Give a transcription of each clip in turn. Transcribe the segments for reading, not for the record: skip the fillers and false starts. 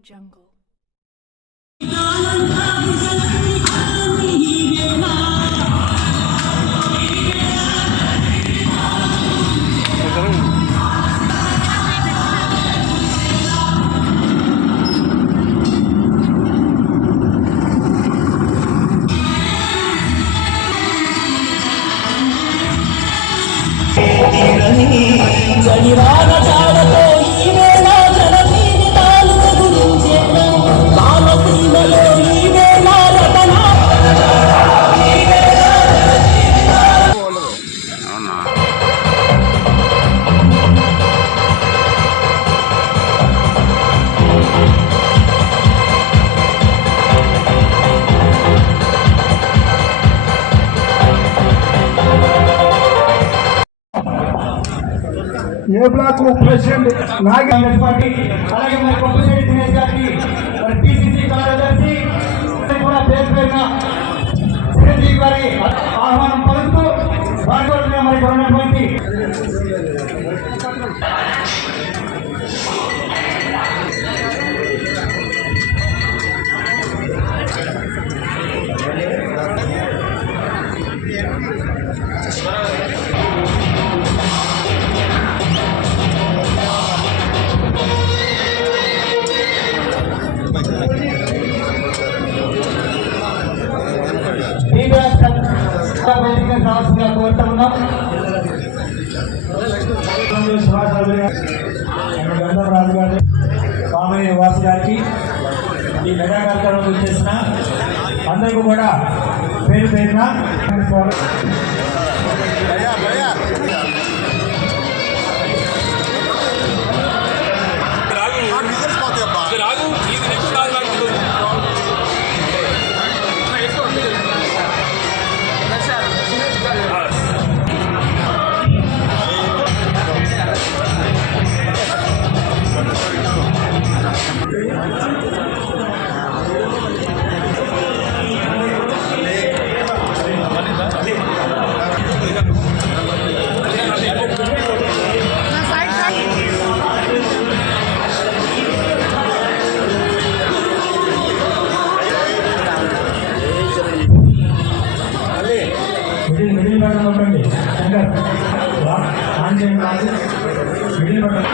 Jungle. ఏ block president Nagendra party అలాగే మన కొప్పశెట్టి దినేష్ గారికి మన పిసిసి కార్యదర్శి కూడా పేరు పేరున చిరంజీవి గారి ఆహ్వానం పలుకుతూ వారి మనకి ఉన్నటువంటి కోరుతా ఉన్నాం. గంధర్రాజు గారి కామయ్య వాసు గారికి ఈ మెగా కార్యక్రమం చేసిన అందరికీ కూడా పేరు పేరున మిడిల్ బటన్ నొక్కండి. ఆన్ చేయండి. మిడిల్ బటన్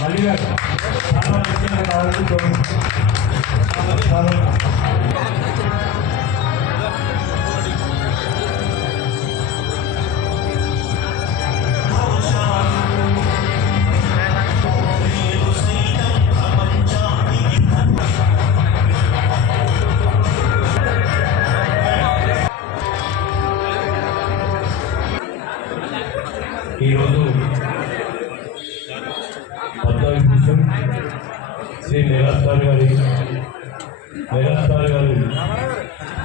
మళ్ళీ కావాలి. ఈరోజు పద్మవిభూషణ్ శ్రీ మెగాస్టార్ గారి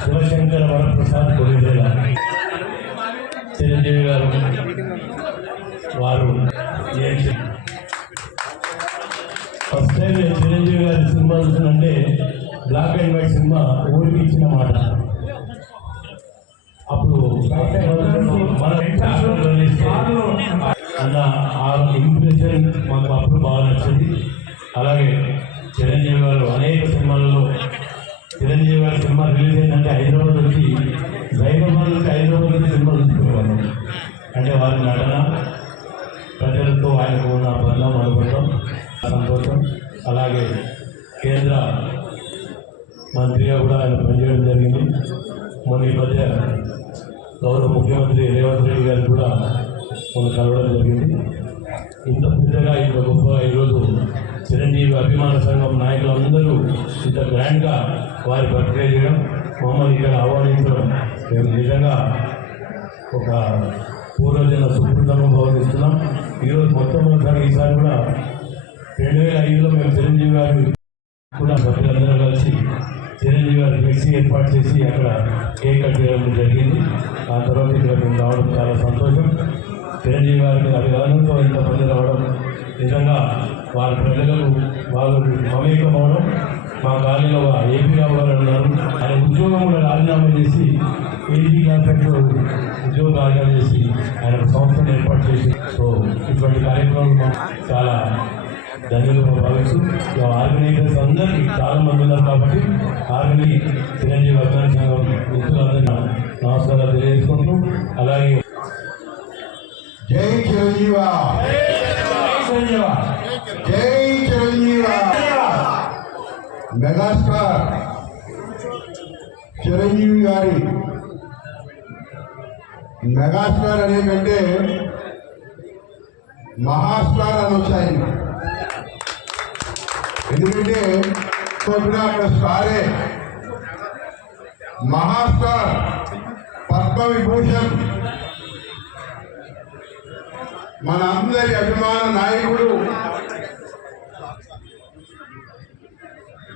శివశంకర వరప్రసాద్ కొలిదేల చిరంజీవి గారు వారు ఫస్ట్ టైం నేను చిరంజీవి గారి సినిమా చూసినంటే బ్లాక్ అండ్ వైట్ సినిమా ఊరికి ఇచ్చిన మాట. అప్పుడు మన అన్న ఆ ఇంప్రెషన్ మాకు అప్పుడు బాగా నచ్చింది. అలాగే చిరంజీవి గారు అనేక సినిమాలలో చిరంజీవి గారి సినిమా రిలీజ్ అయిందంటే హైదరాబాద్ వచ్చి సినిమా చూసుకునేవారు. అంటే వారి నటన ప్రజలతో ఆయనకు ఉన్న బంధం అనుకుంటాం సంతోషం. అలాగే కేంద్ర మంత్రిగా కూడా ఆయన పనిచేయడం జరిగింది. మొన్న ఈ మధ్య గౌరవ ముఖ్యమంత్రి రేవంత్ రెడ్డి గారు కూడా మొన్న కలవడం జరిగింది. ఇంత పెద్దగా ఇంత గొప్పగా ఈరోజు చిరంజీవి అభిమాన సంఘం నాయకులందరూ ఇంత గ్రాండ్గా వారి బర్త్డే చేయడం, మమ్మల్ని ఇక్కడ ఆహ్వానించడం మేము నిజంగా ఒక పూర్వజన సుకృతంగా భావిస్తున్నాం. ఈరోజు మొట్టమొదటిసారి ఈసారి కూడా 2005లో మేము చిరంజీవి గారు కూడా భక్తులందరూ కలిసి చిరంజీవి గారి ఫ్లెక్సీ ఏర్పాటు చేసి అక్కడ కేక్ కట్ చేయడం జరిగింది. ఆ తర్వాత ఇక్కడ మేము రావడం చాలా సంతోషం. చిరంజీవి గారికి అభిమానంతో ఇంతమంది రావడం నిజంగా వాళ్ళ ప్రజలకు వాళ్ళు మమేకమవడం మా కాలనీలో ఏపీ రావు గారు అన్నారు. ఆయన ఉద్యోగం కూడా రాజీనామా చేసి ఏపీ కాన్సెప్ట్లో ఉద్యోగం రాజీనామా చేసి ఆయన ఒక సంస్థను ఏర్పాటు చేసి సో ఇటువంటి కార్యక్రమాలు చాలా ధన్యవాదాలు భావిస్తూ ఆర్గనైజర్స్ అందరికీ చాలా మంది ఉన్నారు కాబట్టి ఆర్గనై చిరంజీవి అభిమాన సంఘం మిత్రులందరికీ నమస్కారాలు తెలియజేసుకుంటూ అలాగే జై చిరంజీవ, జై చిరంజీవ. మెగాస్టార్ చిరంజీవి గారి మెగాస్టార్ అనే కంటే మహాస్టార్ అని వచ్చాయి. ఎందుకంటే అక్కడ స్టారే మహాస్టార్, పద్మవిభూషణ్, మన అందరి అభిమాన నాయకుడు,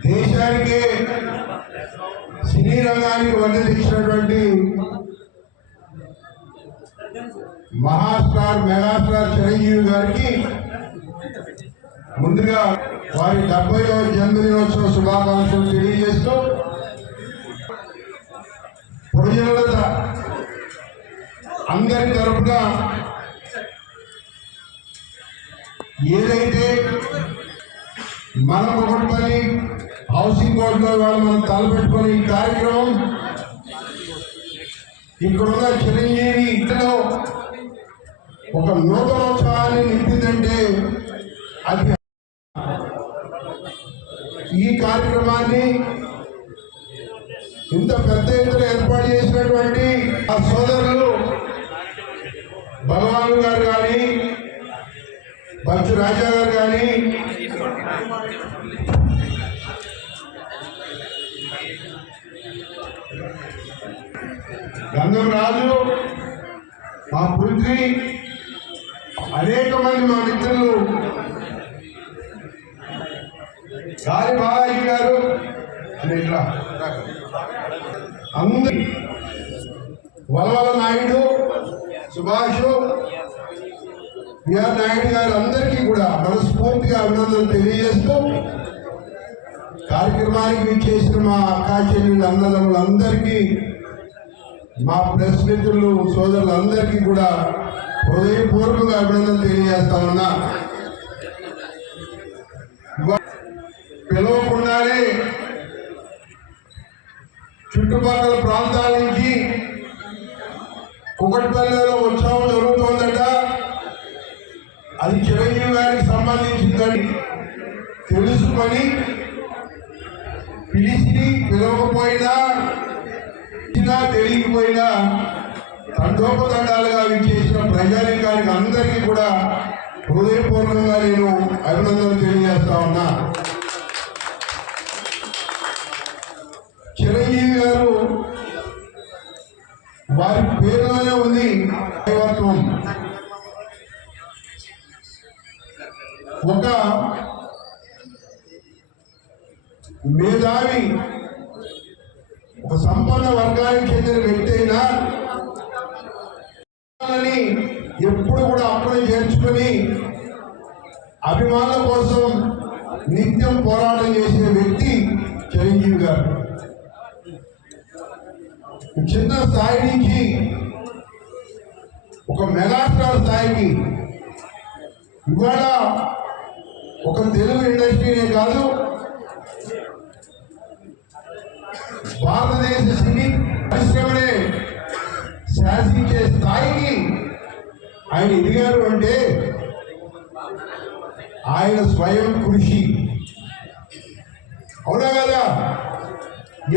దేశానికే సినీ రంగానికి వన్నెదిచ్చినటువంటి మహాస్టార్ మెగాస్టార్ చిరంజీవి గారికి ముందుగా వారి 70వ జన్మదినోత్సవ శుభాకాంక్షలు తెలియజేస్తూ ప్రజల అందరి తరఫున ఏదైతే మన కుటుంబాన్ని హౌసింగ్ బోర్డులో వాళ్ళు మనం తలపెట్టుకుని ఈ కార్యక్రమం ఇక్కడున్న చిరంజీవి ఇంట్లో ఒక నూతనోత్సవాన్ని నింపిందంటే అది ఈ కార్యక్రమాన్ని ఇంత పెద్ద ఎత్తున ఏర్పాటు చేసినటువంటి ఆ సోదరులు భగవాన్ గారు కానీ, బచ్చు రాజా గారు కానీ, గంగం రాజు, మా పుత్రి, అనేక మంది మా మిత్రులు, గాలి బాలాజీ గారు, ఇట్లా అందరి వలవల నాయుడు, సుభాష్, బిఆర్ నాయుడు గారు అందరికీ కూడా మనస్ఫూర్తిగా అభినందనలు తెలియజేస్తూ కార్యక్రమానికి విచ్చేసిన మా అక్కా చెల్లెళ్ళు అన్నదమ్ములందరికీ, మా ప్రెస్ మిత్రులు సోదరులందరికీ కూడా హృదయపూర్వకంగా అభినందనలు తెలియజేస్తా ఉన్నా. పిలవకుండానే చుట్టుపక్కల ప్రాంతాల నుంచి కుకట్పల్లిలో ఉత్సవం జరుగుతోందట, అది చిరంజీవి గారికి సంబంధించిందని తెలుసుకొని పిలవకపోయినా తెలియకపోయినా తండోపతండాలుగా విచ్చేసిన ప్రజానికానికి అందరికీ కూడా హృదయపూర్వకంగా నేను అభినందనలు తెలియజేస్తా ఉన్నా. చిరంజీవి గారు వారి పేరులోనే ఉంది దైవత్వం. ఒక మేధావి, ఒక సంపన్న వర్గానికి చెందిన వ్యక్తి అయినా ఎప్పుడు కూడా అప్పుడే చేర్చుకొని అభిమానుల కోసం నిత్యం పోరాటం చేసిన వ్యక్తి చిరంజీవి గారు. చిన్న స్థాయి నుంచి ఒక మెగాస్టార్ స్థాయికి ఇవాళ ఒక తెలుగు ఇండస్ట్రీనే కాదు, భారతదేశ సినీ పరిశ్రమనే శాసించే స్థాయికి ఆయన ఎదిగారు అంటే ఆయన స్వయం కృషి. అవునా కదా?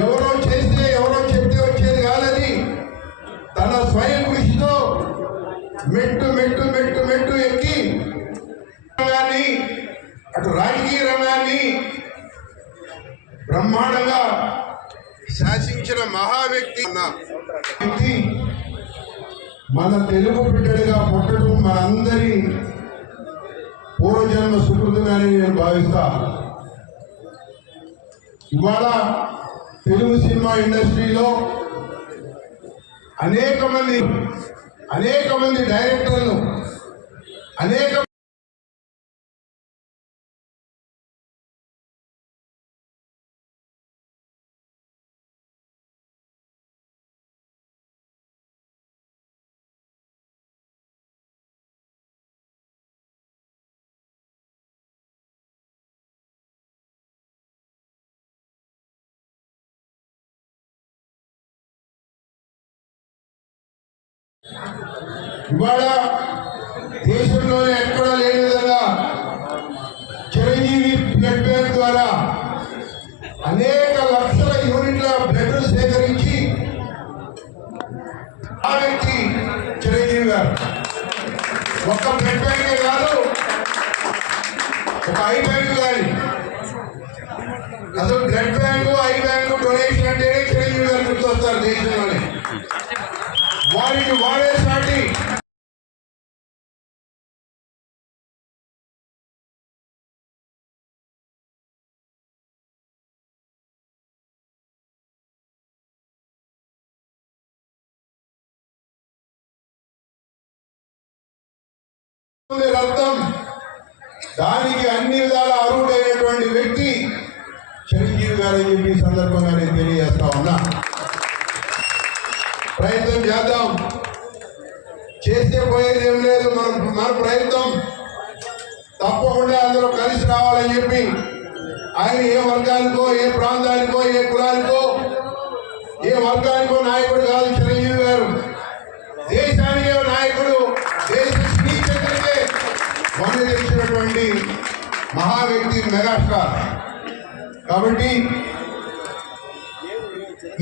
ఎవరో చేస్తే ఎవరో చెప్తే వచ్చేది కాదని తన స్వయం కృషితో మెట్టు మెట్టు మెట్టు మెట్టు ఎక్కి రంగాన్ని, అటు రాజకీయ రంగాన్ని బ్రహ్మాండంగా శాసించిన మహా వ్యక్తి మన తెలుగు బిడ్డడిగా పుట్టడం మనందరి పూర్వజన్మ సుకృతమని నేను భావిస్తా. ఇవాళ తెలుగు సినిమా ఇండస్ట్రీలో అనేక మంది డైరెక్టర్లు, అనేక ఇవాళ దేశంలోనే ఎక్కడా లేని విధంగా చిరంజీవి బ్లడ్ బ్యాంక్ ద్వారా అనేక లక్షల యూనిట్ల బ్లడ్ సేకరించి ఆ వ్యక్తి చిరంజీవి గారు ఒక్క బ్లడ్ బ్యాంకే కాదు, ఒక ఐ బ్యాంక్ కానీ అసలు blood bank I bank donation అంటేనే చిరంజీవి గారు గుర్తొస్తారు దేశంలోనే. వారికి వాడే సాటి రక్తం, దానికి అన్ని విధాల అర్హుడైనటువంటి వ్యక్తి చిరంజీవి గారు అని చెప్పి సందర్భంగా నేను తెలియజేస్తా ఉన్నా. ప్రయత్నం చేద్దాం, చేస్తే పోయేది ఏం లేదు. మన ప్రయత్నం తప్పకుండా అందరూ కలిసి రావాలని చెప్పి ఆయన ఏ వర్గానికో, ఏ ప్రాంతానికో, ఏ కులానికో, ఏ వర్గానికో నాయకుడు కాదు చిరంజీవి గారు. దేశానికే నాయకుడు, దేశ శ్రీచక్రకే వన్న తెచ్చినటువంటి మహా వ్యక్తి, మెగాస్టార్. కాబట్టి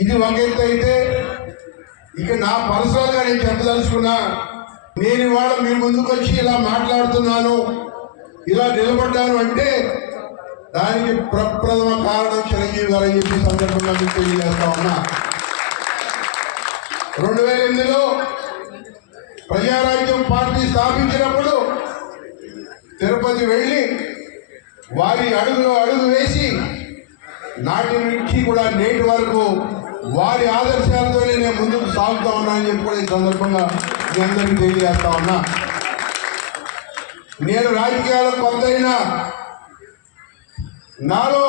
ఇది ఒక ఎత్తు అయితే, ఇక నా పర్సనల్గా నేను చెప్పదలుచుకున్నా, నేను ఇవాళ మీ ముందుకు వచ్చి ఇలా మాట్లాడుతున్నాను, ఇలా నిలబడ్డాను అంటే దానికి ప్రప్రథమ కారణం చిరంజీవి గారు అని చెప్పి సందర్భంగా మీకు తెలియజేస్తా ఉన్నా. 2008లో ప్రజారాజ్యం పార్టీ స్థాపించినప్పుడు తిరుపతి వెళ్ళి వారి అడుగులో అడుగు వేసి నాటి నుంచి కూడా నేటి వరకు వారి ఆదర్శాలతోనే నేను ముందుకు సాగుతా ఉన్నా అని చెప్పి కూడా ఈ సందర్భంగా మీ అందరికీ తెలియజేస్తా ఉన్నా. నేను రాజకీయాలకు కొత్తైనా నాలో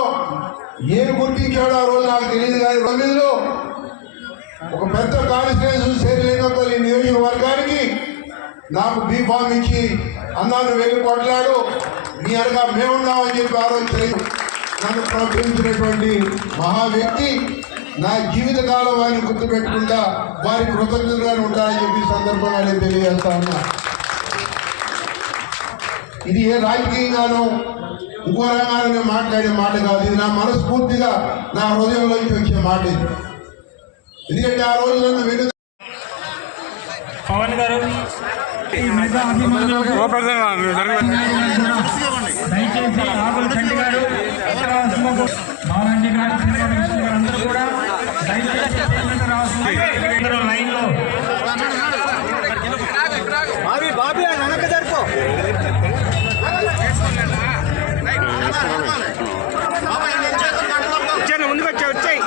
ఏం గుర్తించాడో ఆ రోజు నాకు తెలియదు, కానీ 2009లో ఒక పెద్ద కాన్స్టిట్యూన్సీ శ్రీలింగంపల్లి నియోజకవర్గానికి నాకు బీఫామ్ ఇచ్చి అన్నాను వెళ్ళి కొట్లాడు, నీ అనగా మేమున్నామని చెప్పి ఆ రోజు నన్ను ప్రోత్సహించినటువంటి మహా వ్యక్తి. నా జీవితకాలం వారిని గుర్తుపెట్టుకుంటా వారి కృతజ్ఞతగా ఉంటారని చెప్పి సందర్భంగా నేను తెలియజేస్తా ఉన్నా. ఇది ఏ రాజకీయంగానూ ఇంకో రంగానూ నేను మాట్లాడే మాట కాదు, ఇది నా మనస్ఫూర్తిగా నా హృదయంలోంచి వచ్చే మాట ఇది. ఎందుకంటే ఆ రోజు నన్ను వెను పవన్ గారు దయచేసి రాహుల్ చండి గారు, బాలాజీ గారు, అందరూ కూడా దయచేసి లైన్లో ముందుకు వచ్చాయి.